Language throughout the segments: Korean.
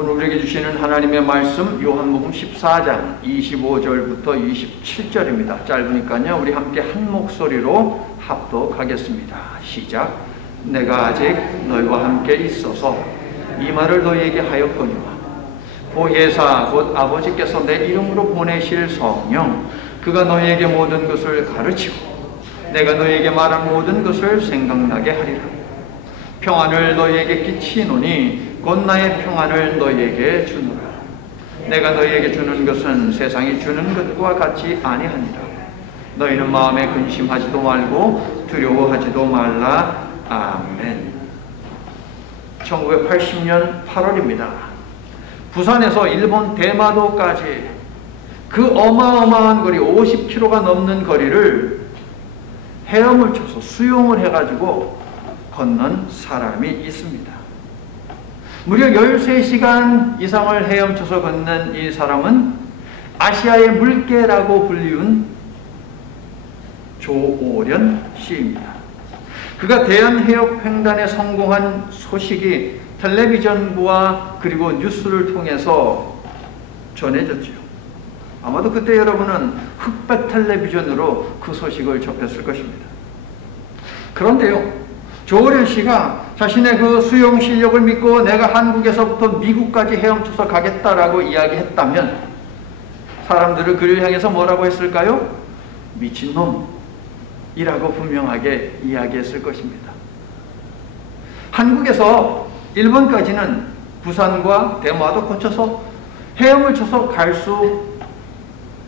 오늘 우리에게 주시는 하나님의 말씀 요한복음 14장 25절부터 27절입니다. 짧으니까요 우리 함께 한 목소리로 합독하겠습니다. 시작. 내가 아직 너희와 함께 있어서 이 말을 너희에게 하였거니와 보혜사 곧 아버지께서 내 이름으로 보내실 성령 그가 너희에게 모든 것을 가르치고 내가 너희에게 말한 모든 것을 생각나게 하리라. 평안을 너희에게 끼치노니 곧 나의 평안을 너희에게 주노라. 내가 너희에게 주는 것은 세상이 주는 것과 같이 아니하니라. 너희는 마음에 근심하지도 말고 두려워하지도 말라. 아멘. 1980년 8월입니다. 부산에서 일본 대마도까지 그 어마어마한 거리 50km가 넘는 거리를 헤엄을 쳐서 수영을 해가지고 건넌 사람이 있습니다. 무려 13시간 이상을 헤엄쳐서 걷는 이 사람은 아시아의 물개라고 불리운 조오련 씨입니다. 그가 대한해협횡단에 성공한 소식이 텔레비전부와 그리고 뉴스를 통해서 전해졌죠. 아마도 그때 여러분은 흑백 텔레비전으로 그 소식을 접했을 것입니다. 그런데요, 조오련 씨가 자신의 그 수영 실력을 믿고 내가 한국에서부터 미국까지 헤엄쳐서 가겠다라고 이야기했다면 사람들은 그를 향해서 뭐라고 했을까요? 미친놈이라고 분명하게 이야기했을 것입니다. 한국에서 일본까지는 부산과 대마도 거쳐서 헤엄을 쳐서 갈 수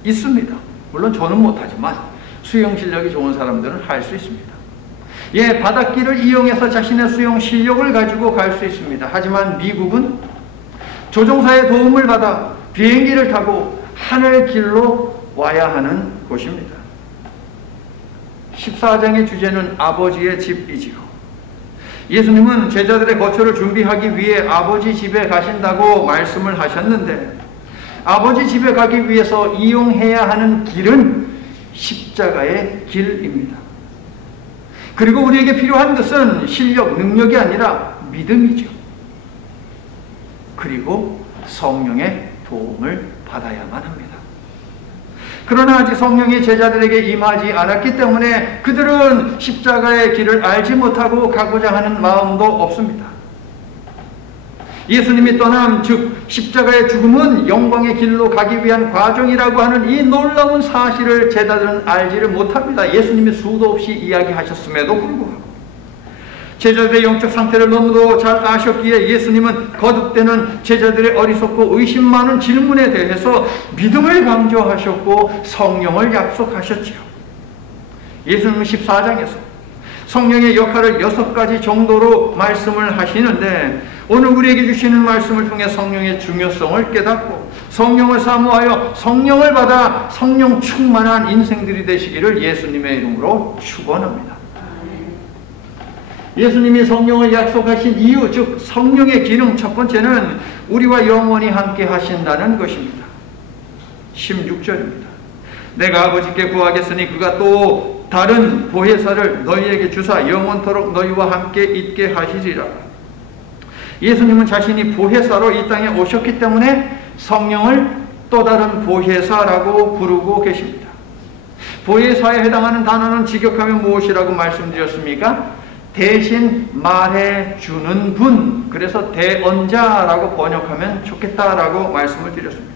있습니다. 물론 저는 못하지만 수영 실력이 좋은 사람들은 할 수 있습니다. 예, 바닷길을 이용해서 자신의 수영 실력을 가지고 갈 수 있습니다. 하지만 미국은 조종사의 도움을 받아 비행기를 타고 하늘길로 와야 하는 곳입니다. 14장의 주제는 아버지의 집이지요. 예수님은 제자들의 거처를 준비하기 위해 아버지 집에 가신다고 말씀을 하셨는데 아버지 집에 가기 위해서 이용해야 하는 길은 십자가의 길입니다. 그리고 우리에게 필요한 것은 실력, 능력이 아니라 믿음이죠. 그리고 성령의 도움을 받아야만 합니다. 그러나 아직 성령이 제자들에게 임하지 않았기 때문에 그들은 십자가의 길을 알지 못하고 가고자 하는 마음도 없습니다. 예수님이 떠남, 즉 십자가의 죽음은 영광의 길로 가기 위한 과정이라고 하는 이 놀라운 사실을 제자들은 알지를 못합니다. 예수님이 수도 없이 이야기하셨음에도 불구하고 제자들의 영적 상태를 너무도 잘 아셨기에 예수님은 거듭되는 제자들의 어리석고 의심 많은 질문에 대해서 믿음을 강조하셨고 성령을 약속하셨지요. 예수님은 14장에서 성령의 역할을 6가지 정도로 말씀을 하시는데 오늘 우리에게 주시는 말씀을 통해 성령의 중요성을 깨닫고 성령을 사모하여 성령을 받아 성령 충만한 인생들이 되시기를 예수님의 이름으로 축원합니다. 예수님이 성령을 약속하신 이유, 즉 성령의 기능 첫 번째는 우리와 영원히 함께 하신다는 것입니다. 16절입니다. 내가 아버지께 구하겠으니 그가 또 다른 보혜사를 너희에게 주사 영원토록 너희와 함께 있게 하시리라. 예수님은 자신이 보혜사로 이 땅에 오셨기 때문에 성령을 또 다른 보혜사라고 부르고 계십니다. 보혜사에 해당하는 단어는 직역하면 무엇이라고 말씀드렸습니까? 대신 말해주는 분, 그래서 대언자라고 번역하면 좋겠다라고 말씀을 드렸습니다.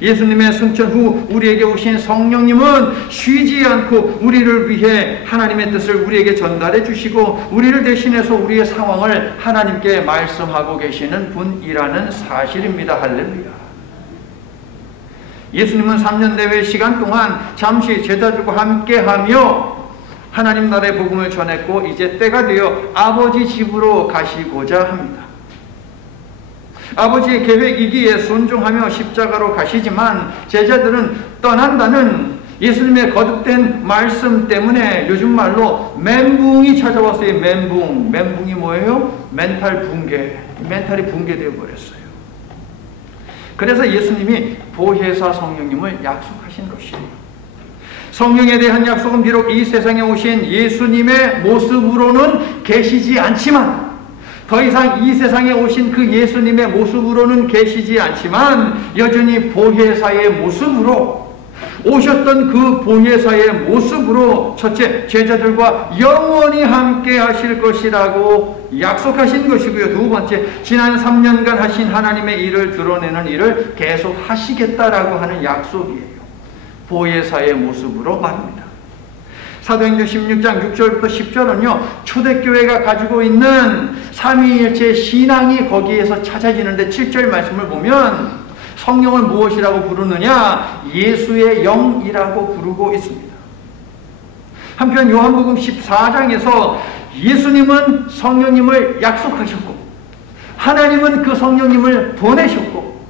예수님의 승천 후 우리에게 오신 성령님은 쉬지 않고 우리를 위해 하나님의 뜻을 우리에게 전달해 주시고 우리를 대신해서 우리의 상황을 하나님께 말씀하고 계시는 분이라는 사실입니다. 할렐루야. 예수님은 3년 내외의 시간 동안 잠시 제자들과 함께하며 하나님 나라의 복음을 전했고 이제 때가 되어 아버지 집으로 가시고자 합니다. 아버지의 계획이기에 순종하며 십자가로 가시지만 제자들은 떠난다는 예수님의 거듭된 말씀 때문에 요즘 말로 멘붕이 찾아왔어요. 멘붕이 뭐예요? 멘탈 붕괴. 멘탈이 붕괴되어 버렸어요. 그래서 예수님이 보혜사 성령님을 약속하신 것이에요. 성령에 대한 약속은 비록 이 세상에 오신 예수님의 모습으로는 계시지 않지만 더 이상 이 세상에 오신 그 예수님의 모습으로는 계시지 않지만 여전히 보혜사의 모습으로 오셨던 그 보혜사의 모습으로 첫째, 제자들과 영원히 함께 하실 것이라고 약속하신 것이고요. 두 번째, 지난 3년간 하신 하나님의 일을 드러내는 일을 계속 하시겠다라고 하는 약속이에요. 보혜사의 모습으로 말입니다. 사도행전 16장 6절부터 10절은요, 초대교회가 가지고 있는 삼위일체 신앙이 거기에서 찾아지는데 7절 말씀을 보면 성령을 무엇이라고 부르느냐? 예수의 영이라고 부르고 있습니다. 한편 요한복음 14장에서 예수님은 성령님을 약속하셨고 하나님은 그 성령님을 보내셨고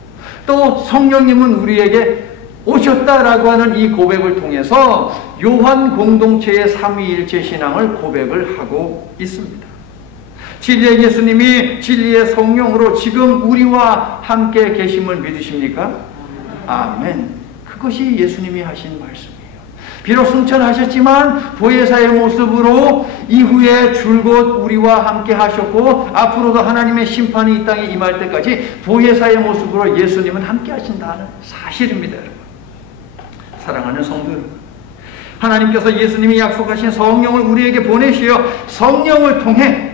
또 성령님은 우리에게 오셨다라고 하는 이 고백을 통해서 요한 공동체의 삼위일체 신앙을 고백을 하고 있습니다. 진리의 예수님이 진리의 성령으로 지금 우리와 함께 계심을 믿으십니까? 아멘. 그것이 예수님이 하신 말씀이에요. 비록 승천하셨지만 보혜사의 모습으로 이후에 줄곧 우리와 함께 하셨고 앞으로도 하나님의 심판이 이 땅에 임할 때까지 보혜사의 모습으로 예수님은 함께 하신다는 사실입니다. 여러분. 사랑하는 성도 여러분, 하나님께서 예수님이 약속하신 성령을 우리에게 보내시어 성령을 통해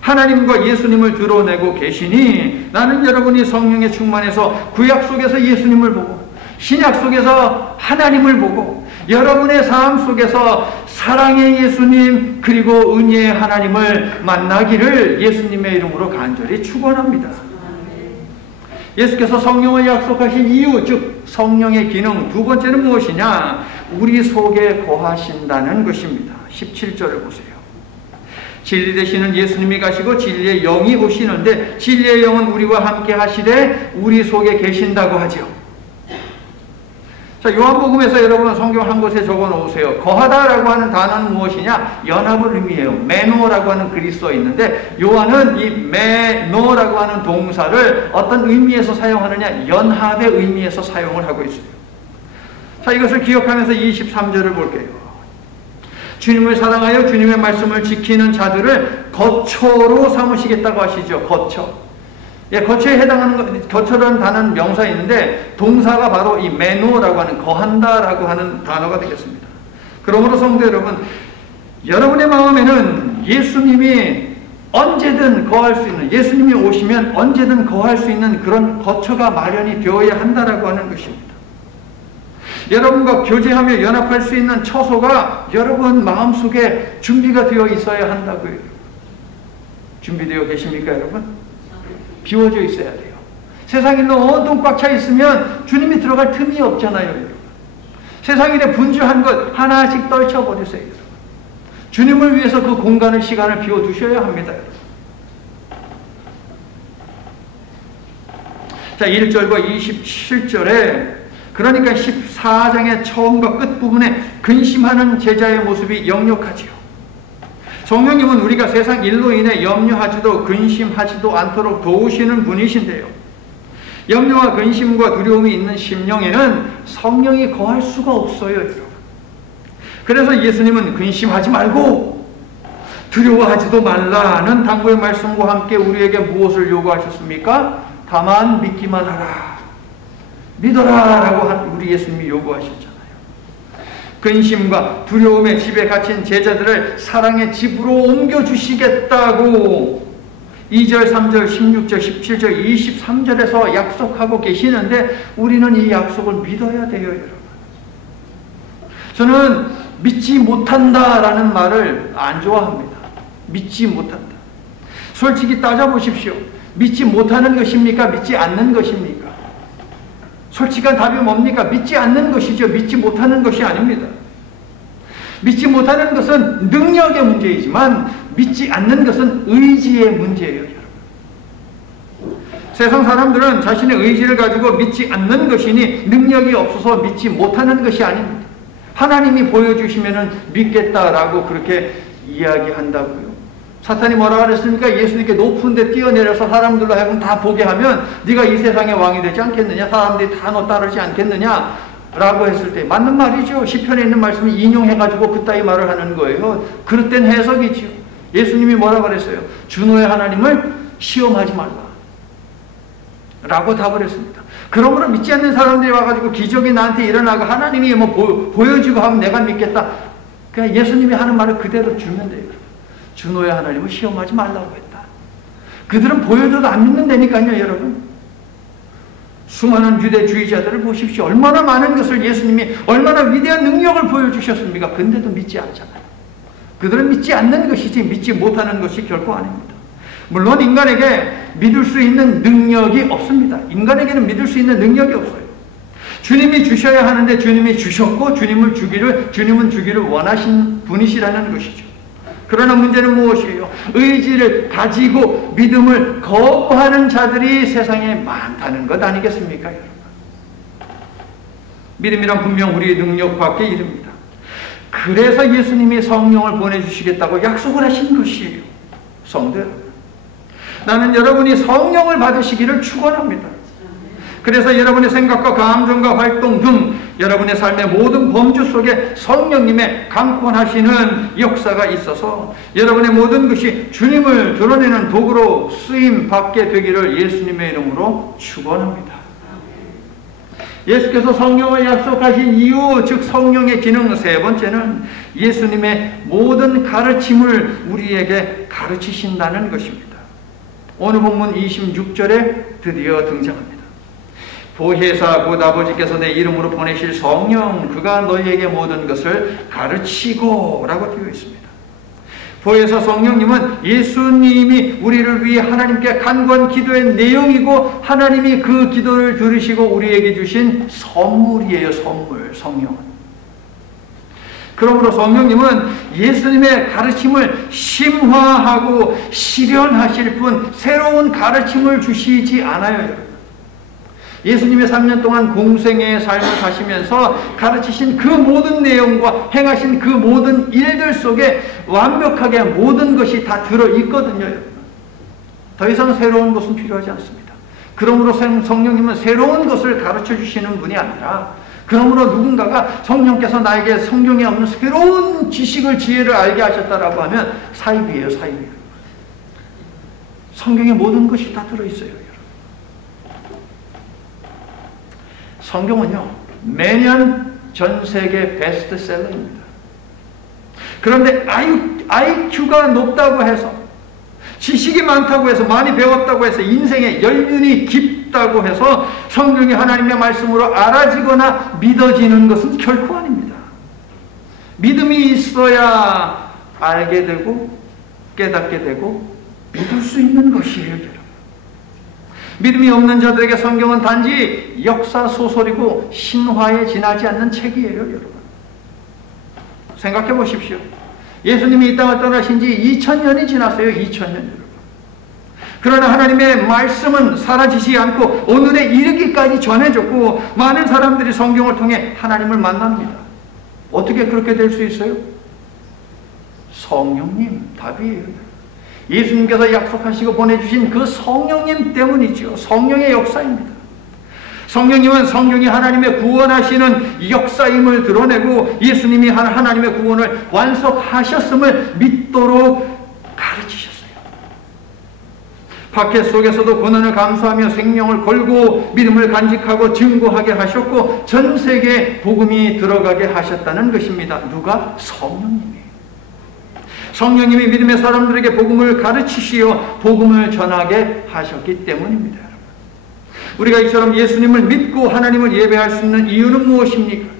하나님과 예수님을 드러내고 계시니 나는 여러분이 성령에 충만해서 구약 속에서 예수님을 보고 신약 속에서 하나님을 보고 여러분의 삶 속에서 사랑의 예수님 그리고 은혜의 하나님을 만나기를 예수님의 이름으로 간절히 축원합니다. 예수께서 성령을 약속하신 이유, 즉 성령의 기능 두 번째는 무엇이냐? 우리 속에 거하신다는 것입니다. 17절을 보세요. 진리 되시는 예수님이 가시고 진리의 영이 오시는데 진리의 영은 우리와 함께 하시되 우리 속에 계신다고 하죠. 자, 요한복음에서 여러분 성경 한 곳에 적어 놓으세요. 거하다라고 하는 단어는 무엇이냐? 연합을 의미해요. 메노라고 하는 글이 써 있는데 요한은 이 메노라고 하는 동사를 어떤 의미에서 사용하느냐? 연합의 의미에서 사용을 하고 있어요. 자, 이것을 기억하면서 23절을 볼게요. 주님을 사랑하여 주님의 말씀을 지키는 자들을 거처로 삼으시겠다고 하시죠. 거처. 예, 거처에 해당하는 거처라는 단어는 명사에 있는데 동사가 바로 이 메노라고 하는 거한다라고 하는 단어가 되겠습니다. 그러므로 성도 여러분, 여러분의 마음에는 예수님이 언제든 거할 수 있는, 예수님이 오시면 언제든 거할 수 있는 그런 거처가 마련이 되어야 한다라고 하는 것입니다. 여러분과 교제하며 연합할 수 있는 처소가 여러분 마음속에 준비가 되어 있어야 한다고요. 준비되어 계십니까, 여러분? 비워져 있어야 돼요. 세상 일로 온통 꽉 차 있으면 주님이 들어갈 틈이 없잖아요. 여러분. 세상 일에 분주한 것 하나씩 떨쳐버리세요. 여러분. 주님을 위해서 그 공간을, 시간을 비워두셔야 합니다. 여러분. 자, 1절과 27절에 그러니까 14장의 처음과 끝부분에 근심하는 제자의 모습이 역력하지요. 성령님은 우리가 세상 일로 인해 염려하지도 근심하지도 않도록 도우시는 분이신데요. 염려와 근심과 두려움이 있는 심령에는 성령이 거할 수가 없어요. 여러분. 그래서 예수님은 근심하지 말고 두려워하지도 말라는 당부의 말씀과 함께 우리에게 무엇을 요구하셨습니까? 다만 믿기만 하라. 믿어라 라고 우리 예수님이 요구하셨잖아요. 근심과 두려움의 집에 갇힌 제자들을 사랑의 집으로 옮겨주시겠다고 2절, 3절, 16절, 17절, 23절에서 약속하고 계시는데 우리는 이 약속을 믿어야 돼요. 여러분. 저는 믿지 못한다라는 말을 안 좋아합니다. 믿지 못한다. 솔직히 따져보십시오. 믿지 못하는 것입니까? 믿지 않는 것입니까? 솔직한 답이 뭡니까? 믿지 않는 것이죠. 믿지 못하는 것이 아닙니다. 믿지 못하는 것은 능력의 문제이지만 믿지 않는 것은 의지의 문제예요. 여러분. 세상 사람들은 자신의 의지를 가지고 믿지 않는 것이니 능력이 없어서 믿지 못하는 것이 아닙니다. 하나님이 보여주시면 믿겠다라고 그렇게 이야기한다고요. 사탄이 뭐라 그랬습니까? 예수님께 높은 데 뛰어내려서 사람들로 하여금 다 보게 하면 네가 이 세상의 왕이 되지 않겠느냐? 사람들이 다 너 따르지 않겠느냐? 라고 했을 때 맞는 말이죠. 시편에 있는 말씀을 인용해가지고 그따위 말을 하는 거예요. 그릇된 해석이죠. 예수님이 뭐라 그랬어요? 준호의 하나님을 시험하지 말라 라고 답을 했습니다. 그러므로 믿지 않는 사람들이 와가지고 기적이 나한테 일어나고 하나님이 뭐 보여주고 하면 내가 믿겠다. 그냥 예수님이 하는 말을 그대로 주면 돼요. 주노의 하나님은 시험하지 말라고 했다. 그들은 보여줘도 안 믿는다니까요, 여러분. 수많은 유대주의자들을 보십시오. 얼마나 많은 것을 예수님이 얼마나 위대한 능력을 보여주셨습니까? 근데도 믿지 않잖아요. 그들은 믿지 않는 것이지 믿지 못하는 것이 결코 아닙니다. 물론 인간에게 믿을 수 있는 능력이 없습니다. 인간에게는 믿을 수 있는 능력이 없어요. 주님이 주셔야 하는데 주님이 주셨고 주님은 주기를 원하신 분이시라는 것이죠. 그러나 문제는 무엇이에요? 의지를 가지고 믿음을 거부하는 자들이 세상에 많다는 것 아니겠습니까, 여러분? 믿음이란 분명 우리의 능력 밖에 이릅니다. 그래서 예수님이 성령을 보내주시겠다고 약속을 하신 것이에요. 성도 여러분, 나는 여러분이 성령을 받으시기를 축원합니다. 그래서 여러분의 생각과 감정과 활동 등 여러분의 삶의 모든 범주 속에 성령님의 강권하시는 역사가 있어서 여러분의 모든 것이 주님을 드러내는 도구로 쓰임 받게 되기를 예수님의 이름으로 축원합니다. 예수께서 성령을 약속하신 이유, 즉 성령의 기능 세 번째는 예수님의 모든 가르침을 우리에게 가르치신다는 것입니다. 오늘 본문 26절에 드디어 등장합니다. 보혜사 곧 아버지께서 내 이름으로 보내실 성령 그가 너희에게 모든 것을 가르치고 라고 되어 있습니다. 보혜사 성령님은 예수님이 우리를 위해 하나님께 간구한 기도의 내용이고 하나님이 그 기도를 들으시고 우리에게 주신 선물이에요. 선물, 성령은. 그러므로 성령님은 예수님의 가르침을 심화하고 실현하실 뿐 새로운 가르침을 주시지 않아요. 예수님의 3년 동안 공생애의 삶을 사시면서 가르치신 그 모든 내용과 행하신 그 모든 일들 속에 완벽하게 모든 것이 다 들어있거든요. 더 이상 새로운 것은 필요하지 않습니다. 그러므로 성령님은 새로운 것을 가르쳐 주시는 분이 아니라 그러므로 누군가가 성령께서 나에게 성경에 없는 새로운 지식을 지혜를 알게 하셨다라고 하면 사입이에요. 사입이에요. 성경에 모든 것이 다 들어있어요. 성경은요, 매년 전 세계 베스트셀러입니다. 그런데 IQ가 높다고 해서, 지식이 많다고 해서, 많이 배웠다고 해서, 인생의 연륜이 깊다고 해서 성경이 하나님의 말씀으로 알아지거나 믿어지는 것은 결코 아닙니다. 믿음이 있어야 알게 되고 깨닫게 되고 믿을 수 있는 것이에요. 믿음이 없는 자들에게 성경은 단지 역사 소설이고 신화에 지나지 않는 책이에요, 여러분. 생각해 보십시오. 예수님이 이 땅을 떠나신 지 2000년이 지났어요. 2000년 여러분. 그러나 하나님의 말씀은 사라지지 않고 오늘에 이르기까지 전해졌고 많은 사람들이 성경을 통해 하나님을 만납니다. 어떻게 그렇게 될 수 있어요? 성령님 답이에요. 예수님께서 약속하시고 보내주신 그 성령님 때문이죠. 성령의 역사입니다. 성령님은 성경이 하나님의 구원하시는 역사임을 드러내고 예수님이 하나님의 구원을 완성하셨음을 믿도록 가르치셨어요. 박해 속에서도 고난을 감수하며 생명을 걸고 믿음을 간직하고 증거하게 하셨고 전 세계에 복음이 들어가게 하셨다는 것입니다. 누가? 성령님이. 성령님이 믿음의 사람들에게 복음을 가르치시어 복음을 전하게 하셨기 때문입니다. 우리가 이처럼 예수님을 믿고 하나님을 예배할 수 있는 이유는 무엇입니까?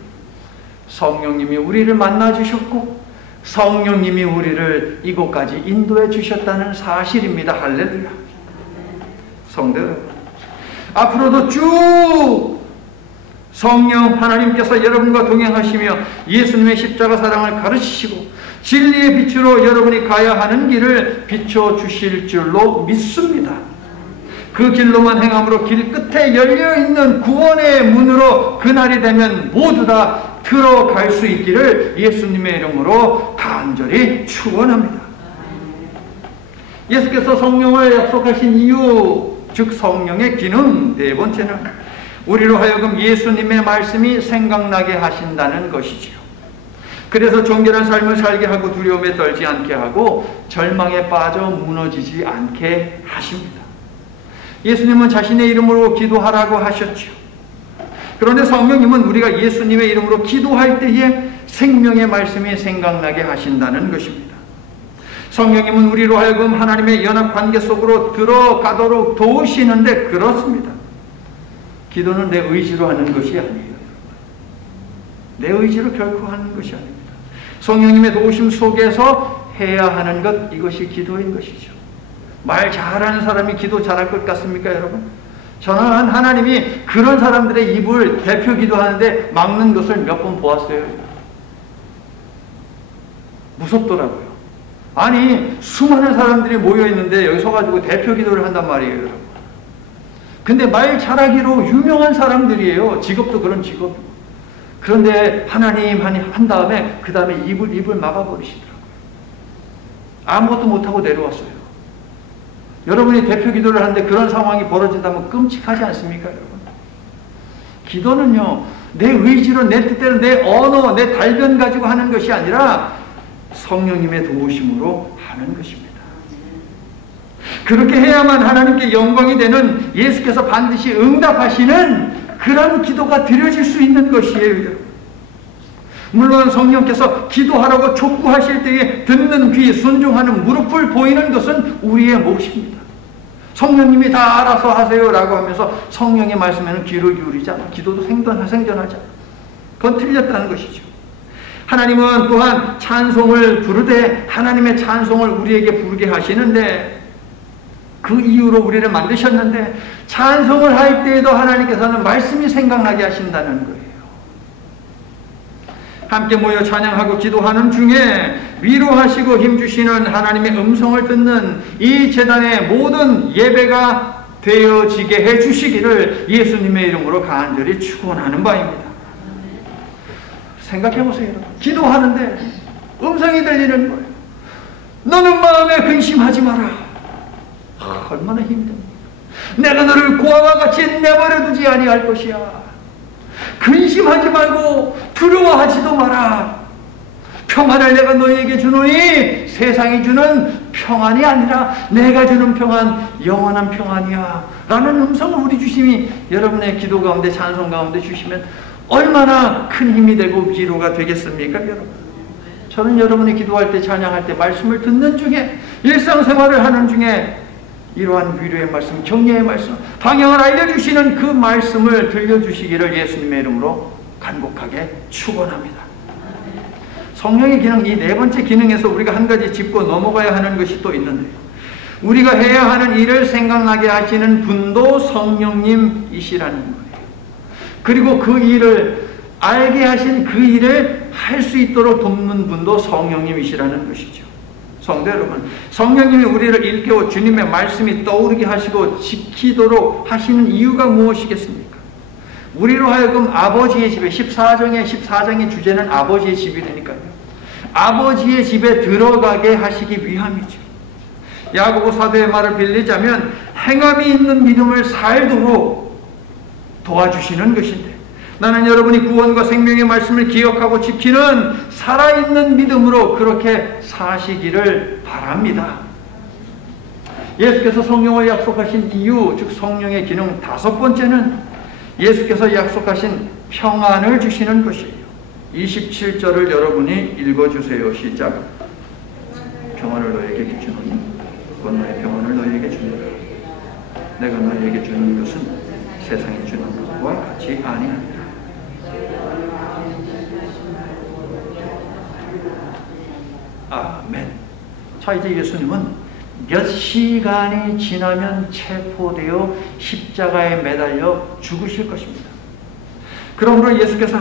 성령님이 우리를 만나 주셨고 성령님이 우리를 이곳까지 인도해 주셨다는 사실입니다. 할렐루야. 성도 여러분, 앞으로도 쭉 성령 하나님께서 여러분과 동행하시며 예수님의 십자가 사랑을 가르치시고 진리의 빛으로 여러분이 가야 하는 길을 비춰주실 줄로 믿습니다. 그 길로만 행함으로 길 끝에 열려있는 구원의 문으로 그날이 되면 모두 다 들어갈 수 있기를 예수님의 이름으로 간절히 축원합니다. 예수께서 성령을 약속하신 이유, 즉 성령의 기능 네 번째는 우리로 하여금 예수님의 말씀이 생각나게 하신다는 것이지요. 그래서 정결한 삶을 살게 하고 두려움에 떨지 않게 하고 절망에 빠져 무너지지 않게 하십니다. 예수님은 자신의 이름으로 기도하라고 하셨죠. 그런데 성령님은 우리가 예수님의 이름으로 기도할 때에 생명의 말씀이 생각나게 하신다는 것입니다. 성령님은 우리로 하여금 하나님의 연합 관계 속으로 들어가도록 도우시는데 그렇습니다. 기도는 내 의지로 하는 것이 아니에요. 내 의지로 결코 하는 것이 아닙니다. 성령님의 도우심 속에서 해야 하는 것, 이것이 기도인 것이죠. 말 잘하는 사람이 기도 잘할 것 같습니까, 여러분? 저는 하나님이 그런 사람들의 입을 대표 기도하는데 막는 것을 몇 번 보았어요. 무섭더라고요. 아니, 수많은 사람들이 모여있는데 여기 서가지고 대표 기도를 한단 말이에요, 여러분. 근데 말 잘하기로 유명한 사람들이에요. 직업도 그런 직업. 그런데 하나님 한 다음에 그 다음에 입을 막아버리시더라고요. 아무것도 못하고 내려왔어요. 여러분이 대표 기도를 하는데 그런 상황이 벌어진다면 끔찍하지 않습니까, 여러분? 기도는요, 내 의지로, 내 뜻대로, 내 언어, 내 달변 가지고 하는 것이 아니라 성령님의 도우심으로 하는 것입니다. 그렇게 해야만 하나님께 영광이 되는, 예수께서 반드시 응답하시는 그런 기도가 드려질 수 있는 것이에요. 물론 성령께서 기도하라고 촉구하실 때에 듣는 귀, 순종하는 무릎을 보이는 것은 우리의 몫입니다. 성령님이 다 알아서 하세요라고 하면서 성령의 말씀에는 귀를 기울이지 않아. 기도도 생존하지 않아. 그건 틀렸다는 것이죠. 하나님은 또한 찬송을 부르되 하나님의 찬송을 우리에게 부르게 하시는데, 그 이유로 우리를 만드셨는데 찬송을 할 때에도 하나님께서는 말씀이 생각나게 하신다는 거예요. 함께 모여 찬양하고 기도하는 중에 위로하시고 힘주시는 하나님의 음성을 듣는 이 제단의 모든 예배가 되어지게 해주시기를 예수님의 이름으로 간절히 축원하는 바입니다. 생각해보세요. 기도하는데 음성이 들리는 거예요. 너는 마음에 근심하지 마라. 얼마나 힘듭니까? 내가 너를 고아와 같이 내버려두지 아니할 것이야. 근심하지 말고 두려워하지도 마라. 평안을 내가 너희에게 주노니 세상이 주는 평안이 아니라 내가 주는 평안, 영원한 평안이야 라는 음성을 우리 주심이 여러분의 기도 가운데, 찬송 가운데 주시면 얼마나 큰 힘이 되고 위로가 되겠습니까, 여러분? 저는 여러분이 기도할 때, 찬양할 때, 말씀을 듣는 중에, 일상생활을 하는 중에 이러한 위로의 말씀, 격려의 말씀, 방향을 알려주시는 그 말씀을 들려주시기를 예수님의 이름으로 간곡하게 축원합니다. 성령의 기능, 이 네 번째 기능에서 우리가 한 가지 짚고 넘어가야 하는 것이 또 있는데요. 우리가 해야 하는 일을 생각나게 하시는 분도 성령님이시라는 거예요. 그리고 그 일을 알게 하신 그 일을 할 수 있도록 돕는 분도 성령님이시라는 것이죠. 성도 여러분, 성령님이 우리를 일깨워 주님의 말씀이 떠오르게 하시고 지키도록 하시는 이유가 무엇이겠습니까? 우리로 하여금 아버지의 집에, 14장의 주제는 아버지의 집이라니까요. 아버지의 집에 들어가게 하시기 위함이죠. 야고보 사도의 말을 빌리자면 행함이 있는 믿음을 살도록 도와주시는 것인데, 나는 여러분이 구원과 생명의 말씀을 기억하고 지키는 살아있는 믿음으로 그렇게 사시기를 바랍니다. 예수께서 성령을 약속하신 이유, 즉 성령의 기능 다섯 번째는 예수께서 약속하신 평안을 주시는 것이에요. 27절을 여러분이 읽어주세요. 시작. 평안을 너에게 주노니 그건 너의 평안을 너에게 주노라. 내가 너에게 주는 것은 세상이 주는 것과 같이 아니하니라. 아멘. 자, 이제 예수님은 몇 시간이 지나면 체포되어 십자가에 매달려 죽으실 것입니다. 그러므로 예수께서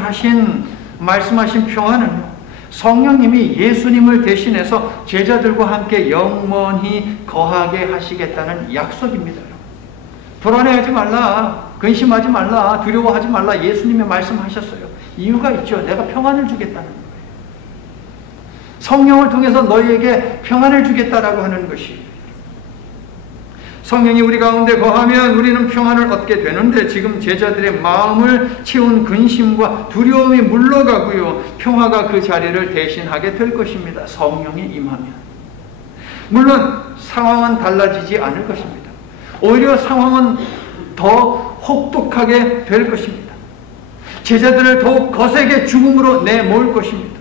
말씀하신 평안은 성령님이 예수님을 대신해서 제자들과 함께 영원히 거하게 하시겠다는 약속입니다. 불안해하지 말라, 근심하지 말라, 두려워하지 말라, 예수님이 말씀하셨어요. 이유가 있죠. 내가 평안을 주겠다는 거예요. 성령을 통해서 너희에게 평안을 주겠다라고 하는 것이, 성령이 우리 가운데 거하면 우리는 평안을 얻게 되는데 지금 제자들의 마음을 채운 근심과 두려움이 물러가고요. 평화가 그 자리를 대신하게 될 것입니다. 성령이 임하면. 물론 상황은 달라지지 않을 것입니다. 오히려 상황은 더 혹독하게 될 것입니다. 제자들을 더욱 거세게 죽음으로 내몰 것입니다.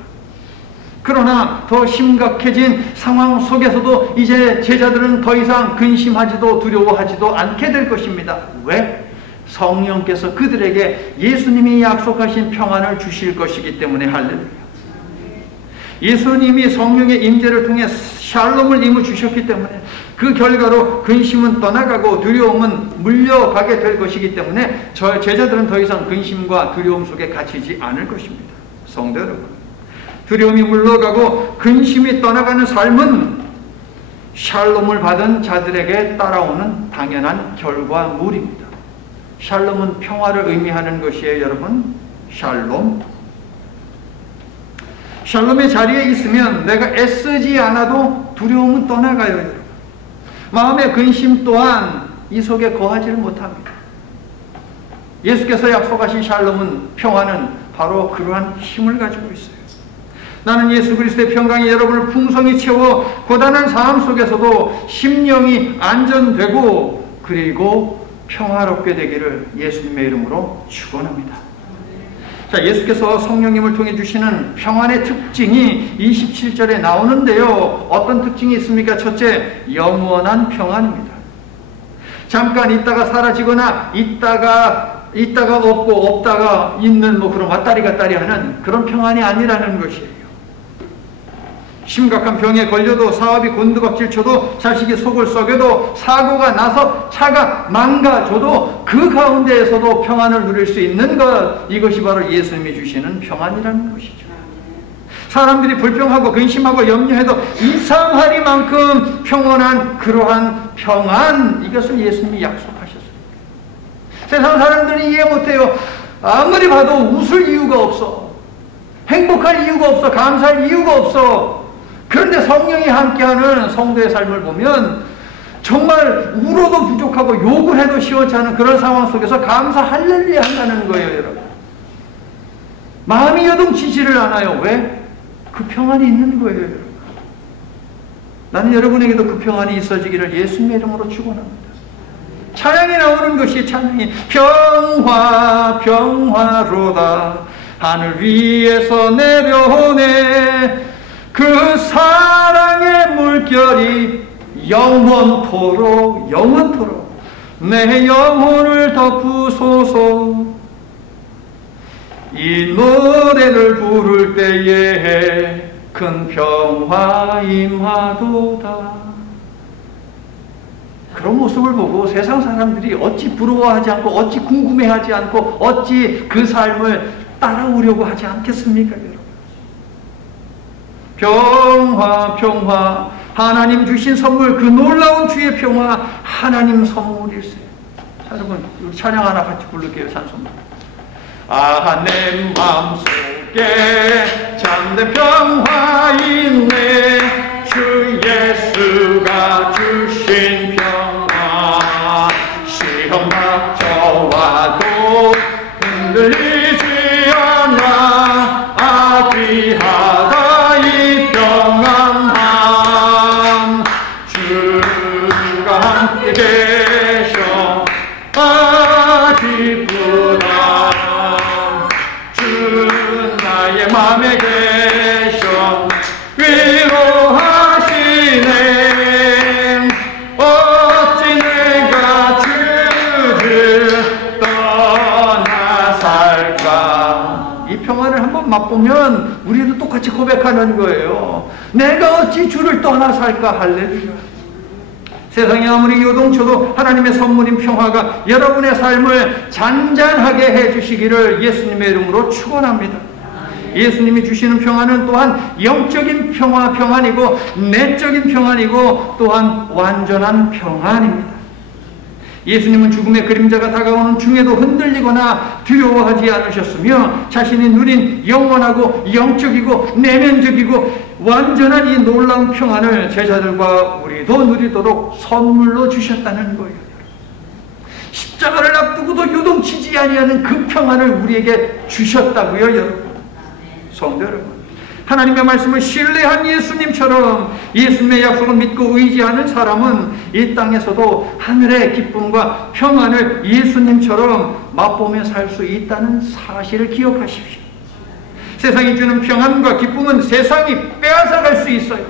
그러나 더 심각해진 상황 속에서도 이제 제자들은 더 이상 근심하지도 두려워하지도 않게 될 것입니다. 왜? 성령께서 그들에게 예수님이 약속하신 평안을 주실 것이기 때문에. 할렐루야. 예수님이 성령의 임재를 통해 샬롬을 이루 주셨기 때문에 그 결과로 근심은 떠나가고 두려움은 물려가게 될 것이기 때문에 저 제자들은 더 이상 근심과 두려움 속에 갇히지 않을 것입니다. 성도 여러분, 두려움이 물러가고 근심이 떠나가는 삶은 샬롬을 받은 자들에게 따라오는 당연한 결과물입니다. 샬롬은 평화를 의미하는 것이에요, 여러분. 샬롬. 샬롬의 자리에 있으면 내가 애쓰지 않아도 두려움은 떠나가요, 여러분. 마음의 근심 또한 이 속에 거하지를 못합니다. 예수께서 약속하신 샬롬은, 평화는 바로 그러한 힘을 가지고 있어요. 나는 예수 그리스도의 평강이 여러분을 풍성히 채워 고단한 삶 속에서도 심령이 안전되고 그리고 평화롭게 되기를 예수님의 이름으로 축원합니다. 자, 예수께서 성령님을 통해 주시는 평안의 특징이 27절에 나오는데요. 어떤 특징이 있습니까? 첫째, 영원한 평안입니다. 잠깐 있다가 사라지거나 있다가 없고 없다가 있는 그런 왔다리 갔다리 하는 그런 평안이 아니라는 것이에요. 심각한 병에 걸려도, 사업이 곤두박질 쳐도, 자식이 속을 썩여도, 사고가 나서 차가 망가져도 그 가운데에서도 평안을 누릴 수 있는 것, 이것이 바로 예수님이 주시는 평안이라는 것이죠. 사람들이 불평하고 근심하고 염려해도 이상하리만큼 평온한 그러한 평안, 이것을 예수님이 약속하셨어요. 세상 사람들이 이해 못해요. 아무리 봐도 웃을 이유가 없어. 행복할 이유가 없어. 감사할 이유가 없어. 그런데 성령이 함께하는 성도의 삶을 보면 정말 울어도 부족하고 욕을 해도 시원치 않은 그런 상황 속에서 감사 할렐루야 한다는 거예요, 여러분. 마음이 요동치지를 않아요. 왜? 그 평안이 있는 거예요, 여러분. 나는 여러분에게도 그 평안이 있어지기를 예수님의 이름으로 축원합니다. 찬양이 나오는 것이 찬양이 평화 평화로다 하늘 위에서 내려오네 그 사랑의 물결이 영원토록 내 영혼을 덮으소서. 이 노래를 부를 때에 큰 평화 임하도다. 그런 모습을 보고 세상 사람들이 어찌 부러워하지 않고 어찌 궁금해하지 않고 어찌 그 삶을 따라오려고 하지 않겠습니까, 여러분? 평화 하나님 주신 선물, 그 놀라운 주의 평화 하나님 선물일세요. 자, 여러분 우리 찬양 하나 같이 부를게요. 찬송가. 내 마음속에 참된 평화 있네 주 예수가 주신 평화 시험 닥쳐와도 흔들리지 않아 귀하다 이 평안함 주가 함께 계셔 기쁘다 주 나의 맘에 계셔 위로하시네 어찌 내가 주를 떠나 살까. 이 평안을 한번 맛보면 우리도 똑같이 고백하는 거예요. 내가 어찌 주를 떠나 살까. 할렐루야. 세상이 아무리 요동쳐도 하나님의 선물인 평화가 여러분의 삶을 잔잔하게 해주시기를 예수님의 이름으로 축원합니다. 예수님이 주시는 평안은 또한 영적인 평안이고 내적인 평안이고 또한 완전한 평안입니다. 예수님은 죽음의 그림자가 다가오는 중에도 흔들리거나 두려워하지 않으셨으며 자신이 누린 영원하고 영적이고 내면적이고 완전한 이 놀라운 평안을 제자들과 우리도 누리도록 선물로 주셨다는 거예요. 십자가를 앞두고도 요동치지 아니하는 그 평안을 우리에게 주셨다고요, 여러분. 성도 여러분, 하나님의 말씀을 신뢰한 예수님처럼 예수님의 약속을 믿고 의지하는 사람은 이 땅에서도 하늘의 기쁨과 평안을 예수님처럼 맛보며 살 수 있다는 사실을 기억하십시오. 세상이 주는 평안과 기쁨은 세상이 빼앗아갈 수 있어요.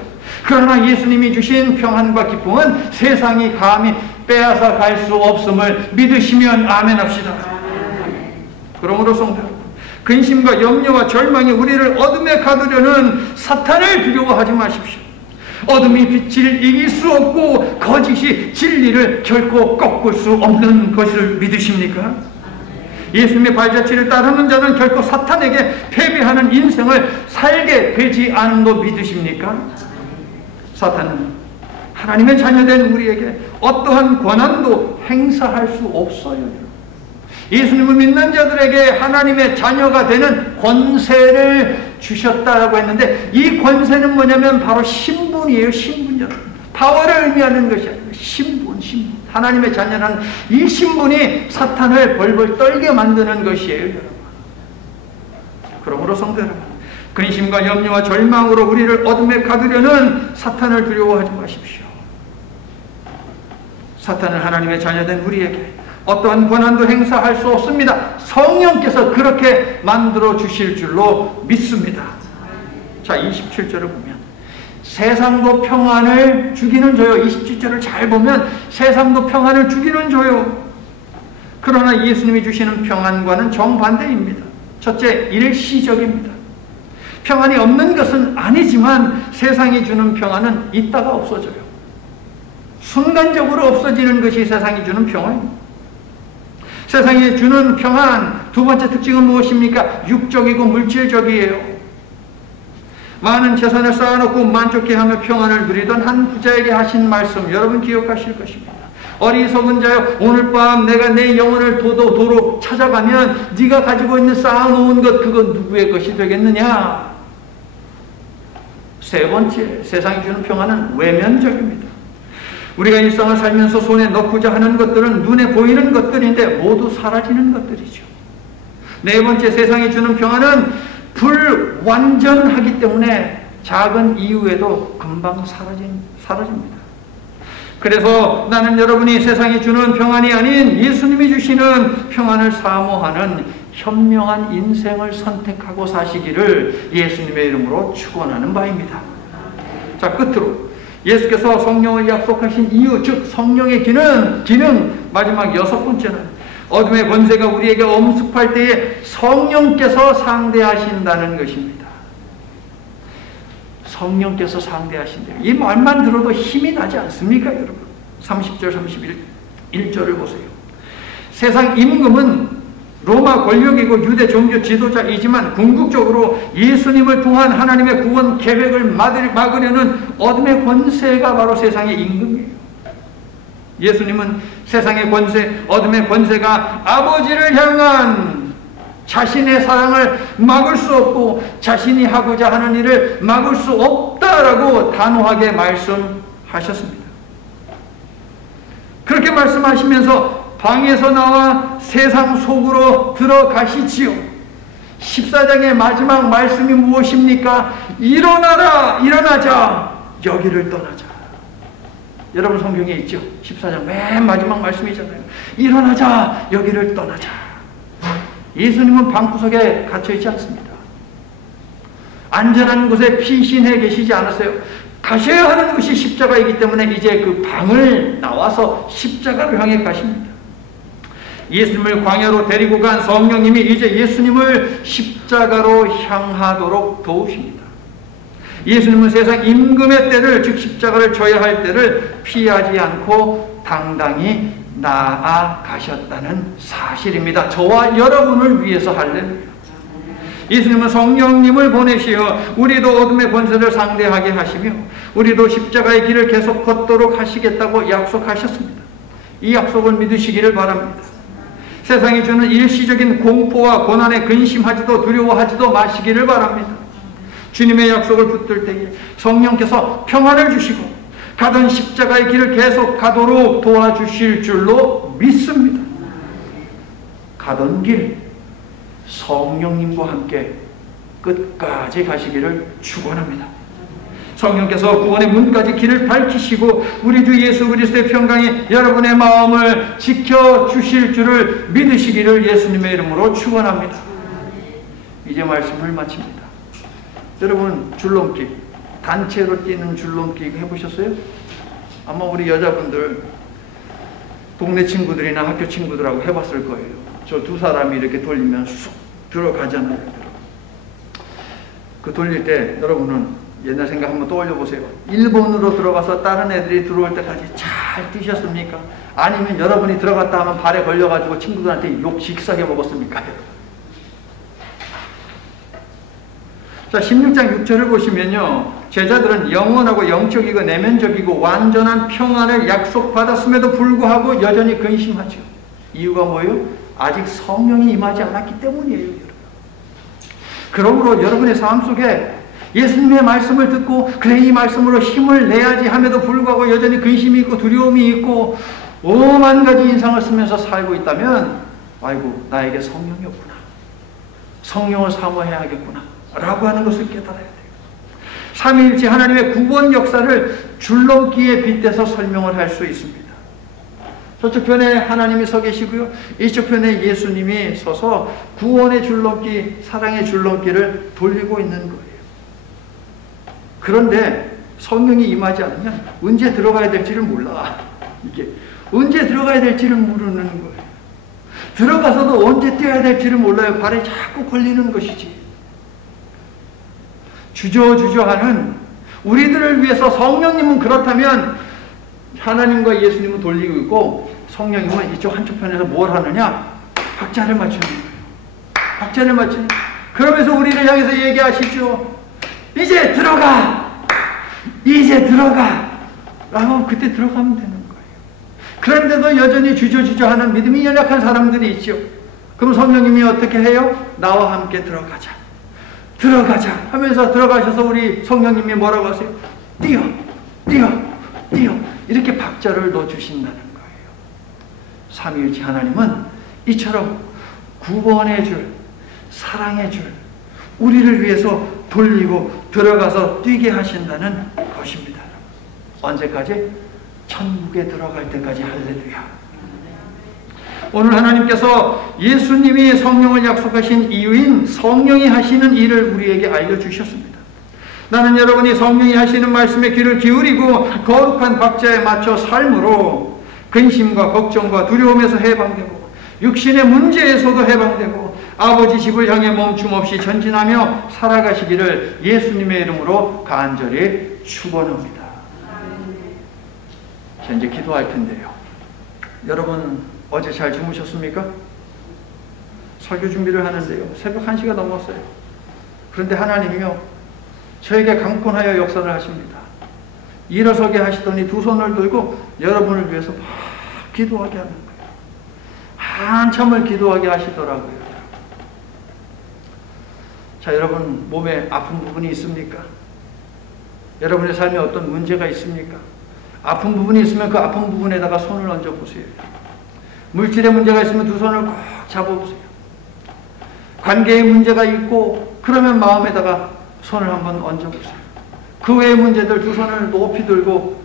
그러나 예수님이 주신 평안과 기쁨은 세상이 감히 빼앗아갈 수 없음을 믿으시면 아멘 합시다. 그러므로 성도 여러분, 근심과 염려와 절망이 우리를 어둠에 가두려는 사탄을 두려워하지 마십시오. 어둠이 빛을 이길 수 없고 거짓이 진리를 결코 꺾을 수 없는 것을 믿으십니까? 예수님의 발자취를 따르는 자는 결코 사탄에게 패배하는 인생을 살게 되지 않은 거 믿으십니까? 사탄은 하나님의 자녀된 우리에게 어떠한 권한도 행사할 수 없어요. 예수님을 믿는 자들에게 하나님의 자녀가 되는 권세를 주셨다라고 했는데, 이 권세는 뭐냐면 바로 신분이에요. 신분이요. 파워를 의미하는 것이 아니고 신분. 하나님의 자녀는 이 신분이 사탄을 벌벌 떨게 만드는 것이에요, 여러분. 그러므로 성도 여러분, 근심과 염려와 절망으로 우리를 어둠에 가두려는 사탄을 두려워하지 마십시오. 사탄은 하나님의 자녀된 우리에게 어떠한 권한도 행사할 수 없습니다. 성령께서 그렇게 만들어 주실 줄로 믿습니다. 자, 27절을 보면 세상도 평안을 주기는 줘요. 27절을 잘 보면 세상도 평안을 주기는 줘요. 그러나 예수님이 주시는 평안과는 정반대입니다. 첫째, 일시적입니다. 평안이 없는 것은 아니지만 세상이 주는 평안은 있다가 없어져요. 순간적으로 없어지는 것이 세상이 주는 평안입니다. 세상이 주는 평안, 두 번째 특징은 무엇입니까? 육적이고 물질적이에요. 많은 재산을 쌓아놓고 만족해하며 평안을 누리던 한 부자에게 하신 말씀, 여러분 기억하실 것입니다. 어리석은 자여, 오늘 밤 내가 내 영혼을 도로 찾아가면 네가 가지고 있는 쌓아놓은 것, 그건 누구의 것이 되겠느냐? 세 번째, 세상이 주는 평안은 외면적입니다. 우리가 일상을 살면서 손에 넣고자 하는 것들은 눈에 보이는 것들인데 모두 사라지는 것들이죠. 네 번째, 세상이 주는 평안은 불완전하기 때문에 작은 이유에도 금방 사라집니다. 그래서 나는 여러분이 세상이 주는 평안이 아닌 예수님이 주시는 평안을 사모하는 현명한 인생을 선택하고 사시기를 예수님의 이름으로 축원하는 바입니다. 자, 끝으로 예수께서 성령을 약속하신 이유, 즉 성령의 기능 마지막 여섯 번째는 어둠의 권세가 우리에게 엄습할 때에 성령께서 상대하신다는 것입니다. 성령께서 상대하신대요. 이 말만 들어도 힘이 나지 않습니까, 여러분? 30절, 31절을 보세요. 세상 임금은 로마 권력이고 유대 종교 지도자이지만 궁극적으로 예수님을 통한 하나님의 구원 계획을 막으려는 어둠의 권세가 바로 세상의 임금이에요. 예수님은 세상의 권세, 어둠의 권세가 아버지를 향한 자신의 사랑을 막을 수 없고 자신이 하고자 하는 일을 막을 수 없다라고 단호하게 말씀하셨습니다. 그렇게 말씀하시면서 방에서 나와 세상 속으로 들어가시지요. 14장의 마지막 말씀이 무엇입니까? 일어나라, 일어나자, 여기를 떠나자. 여러분 성경에 있죠? 14장 맨 마지막 말씀이잖아요. 일어나자, 여기를 떠나자. 예수님은 방구석에 갇혀있지 않습니다. 안전한 곳에 피신해 계시지 않았어요. 가셔야 하는 것이 십자가이기 때문에 이제 그 방을 나와서 십자가를 향해 가십니다. 예수님을 광야로 데리고 간 성령님이 이제 예수님을 십자가로 향하도록 도우십니다. 예수님은 세상 임금의 때를, 즉 십자가를 져야 할 때를 피하지 않고 당당히 나아가셨다는 사실입니다. 저와 여러분을 위해서 할렐루야. 예수님은 성령님을 보내시어 우리도 어둠의 권세를 상대하게 하시며 우리도 십자가의 길을 계속 걷도록 하시겠다고 약속하셨습니다. 이 약속을 믿으시기를 바랍니다. 세상이 주는 일시적인 공포와 고난에 근심하지도 두려워하지도 마시기를 바랍니다. 주님의 약속을 붙들 때에 성령께서 평안을 주시고 가던 십자가의 길을 계속 가도록 도와주실 줄로 믿습니다. 가던 길 성령님과 함께 끝까지 가시기를 축원합니다. 성령께서 구원의 문까지 길을 밝히시고 우리 주 예수 그리스도의 평강이 여러분의 마음을 지켜주실 줄을 믿으시기를 예수님의 이름으로 축원합니다. 이제 말씀을 마칩니다. 여러분, 줄넘기, 단체로 뛰는 줄넘기 해보셨어요? 아마 우리 여자분들 동네 친구들이나 학교 친구들하고 해봤을 거예요. 저 두 사람이 이렇게 돌리면 쑥 들어가잖아요. 그 돌릴 때 여러분은 옛날 생각 한번 떠올려 보세요. 1번으로 들어가서 다른 애들이 들어올 때까지 잘 뛰셨습니까? 아니면 여러분이 들어갔다 하면 발에 걸려가지고 친구들한테 욕 식사게 먹었습니까? 자, 16장 6절을 보시면요, 제자들은 영원하고 영적이고 내면적이고 완전한 평안을 약속받았음에도 불구하고 여전히 근심하죠. 이유가 뭐예요? 아직 성령이 임하지 않았기 때문이에요, 여러분. 그러므로 여러분의 삶 속에 예수님의 말씀을 듣고 그래 이 말씀으로 힘을 내야지 함에도 불구하고 여전히 근심이 있고 두려움이 있고 오만 가지 인상을 쓰면서 살고 있다면, 아이고, 나에게 성령이 없구나, 성령을 사모해야겠구나 라고 하는 것을 깨달아야 돼요. 삼위일체 하나님의 구원 역사를 줄넘기에 빗대서 설명을 할 수 있습니다. 저쪽 편에 하나님이 서 계시고요, 이쪽 편에 예수님이 서서 구원의 줄넘기, 사랑의 줄넘기를 돌리고 있는 거예요. 그런데 성령이 임하지 않으면 언제 들어가야 될지를 몰라. 이게 언제 들어가야 될지를 모르는 거예요. 들어가서도 언제 뛰어야 될지를 몰라요. 발에 자꾸 걸리는 것이지. 주저주저하는 우리들을 위해서 성령님은 그렇다면 하나님과 예수님은 돌리고 있고 성령님은 이쪽 한쪽 편에서 뭘 하느냐? 박자를 맞추는 거예요. 박자를 맞추는. 그러면서 우리를 향해서 얘기하시죠. 이제 들어가! 이제 들어가! 라고 그때 들어가면 되는 거예요. 그런데도 여전히 주저주저하는 믿음이 연약한 사람들이 있죠. 그럼 성령님이 어떻게 해요? 나와 함께 들어가자. 들어가자 하면서 들어가셔서 우리 성령님이 뭐라고 하세요? 뛰어! 뛰어! 뛰어! 이렇게 박자를 넣어주신다는 거예요. 삼위일체 하나님은 이처럼 구원의 줄, 사랑의 줄, 우리를 위해서 돌리고 들어가서 뛰게 하신다는 것입니다. 언제까지? 천국에 들어갈 때까지. 할렐루야. 오늘 하나님께서 예수님이 성령을 약속하신 이유인 성령이 하시는 일을 우리에게 알려주셨습니다. 나는 여러분이 성령이 하시는 말씀에 귀를 기울이고 거룩한 박자에 맞춰 삶으로 근심과 걱정과 두려움에서 해방되고 육신의 문제에서도 해방되고 아버지 집을 향해 멈춤없이 전진하며 살아가시기를 예수님의 이름으로 간절히 축원합니다. 자, 이제 기도할 텐데요. 여러분 어제 잘 주무셨습니까? 설교 준비를 하는데요, 새벽 1시가 넘었어요. 그런데 하나님이요, 저에게 강권하여 역사를 하십니다. 일어서게 하시더니 두 손을 들고 여러분을 위해서 막 기도하게 하는 거예요. 한참을 기도하게 하시더라고요. 자, 여러분 몸에 아픈 부분이 있습니까? 여러분의 삶에 어떤 문제가 있습니까? 아픈 부분이 있으면 그 아픈 부분에다가 손을 얹어보세요. 물질의 문제가 있으면 두 손을 꼭 잡아보세요. 관계의 문제가 있고 그러면 마음에다가 손을 한번 얹어보세요. 그 외의 문제들 두 손을 높이 들고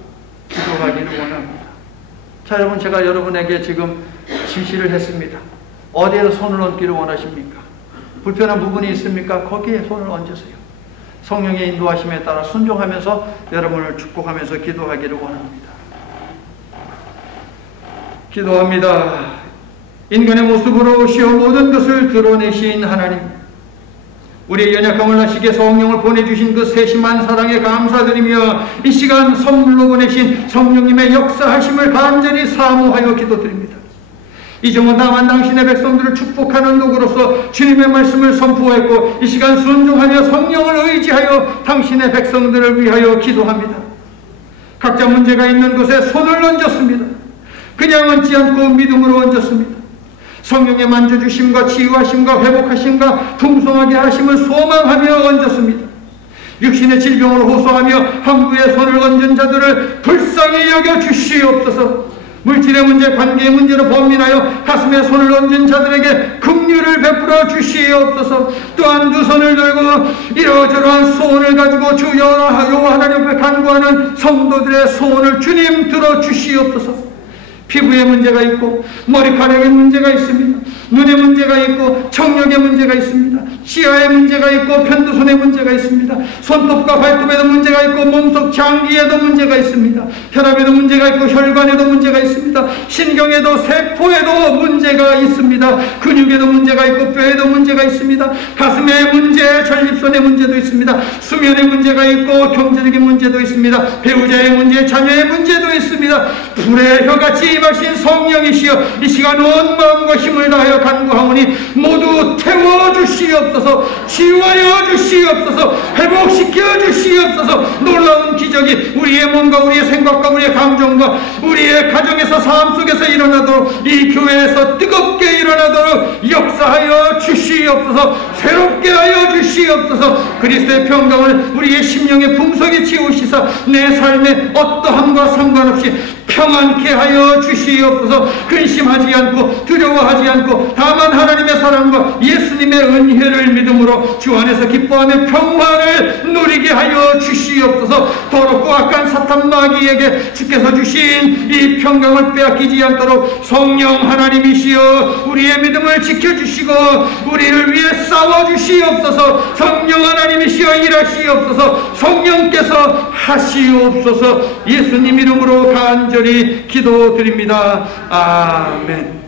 기도하기를 원합니다. 자, 여러분, 제가 여러분에게 지금 지시를 했습니다. 어디에서 손을 얹기를 원하십니까? 불편한 부분이 있습니까? 거기에 손을 얹으세요. 성령의 인도하심에 따라 순종하면서 여러분을 축복하면서 기도하기를 원합니다. 기도합니다. 인간의 모습으로 오시어 모든 것을 드러내신 하나님, 우리의 연약함을 아시기에 성령을 보내주신 그 세심한 사랑에 감사드리며 이 시간 선물로 보내신 성령님의 역사하심을 간절히 사모하여 기도드립니다. 이정은 다만 당신의 백성들을 축복하는 도구로서 주님의 말씀을 선포했고 이 시간 순종하며 성령을 의지하여 당신의 백성들을 위하여 기도합니다. 각자 문제가 있는 곳에 손을 얹었습니다. 그냥 얹지 않고 믿음으로 얹었습니다. 성령의 만져주심과 치유하심과 회복하심과 풍성하게 하심을 소망하며 얹었습니다. 육신의 질병을 호소하며 함부에 손을 얹은 자들을 불쌍히 여겨 주시옵소서. 물질의 문제, 관계의 문제로 범민하여 가슴에 손을 얹은 자들에게 긍휼을 베풀어 주시옵소서. 또한 두 손을 들고 이러저러한 소원을 가지고 주 여호와 하나님 앞에 간구하는 성도들의 소원을 주님 들어 주시옵소서. 피부에 문제가 있고 머리카락에 문제가 있습니다. 눈에 문제가 있고 청력에 문제가 있습니다. 치아에 문제가 있고 편두손에 문제가 있습니다. 손톱과 발톱에도 문제가 있고 몸속 장기에도 문제가 있습니다. 혈압에도 문제가 있고 혈관에도 문제가 있습니다. 신경에도 세포에도 문제가 있습니다. 근육에도 문제가 있고 뼈에도 문제가 있습니다. 가슴에 문제, 전립선에 문제도 있습니다. 수면에 문제가 있고 경제적인 문제도 있습니다. 배우자의 문제, 자녀의 문제도 있습니다. 불의 혀같이 임하신 성령이시여 이 시간 온 마음과 힘을 다하여 간구하오니 모두 태워주시옵소서. 치유하여 주시옵소서. 회복시켜 주시옵소서. 놀라운 기적이 우리의 몸과 우리의 생각과 우리의 감정과 우리의 가정에서 삶 속에서 일어나도록 이 교회에서 뜨겁게 일어나도록 역사하여 주시옵소서. 새롭게 하여 주시옵소서. 그리스도의 평강을 우리의 심령의 풍성히 채우시사 내 삶의 어떠함과 상관없이 평안케 하여 주시옵소서. 근심하지 않고 두려워하지 않고 다만 하나님의 사랑과 예수님의 은혜를 믿음으로 주 안에서 기뻐하며 평화를 누리게 하여 주시옵소서. 더럽고 악한 사탄 마귀에게 주께서 주신 이 평강을 빼앗기지 않도록 성령 하나님이시여 우리의 믿음을 지켜주시고 우리를 위해 싸워주시옵소서. 성령 하나님이시여 일하시옵소서. 성령께서 하시옵소서. 예수님 이름으로 간절히 기도드립니다. 아멘.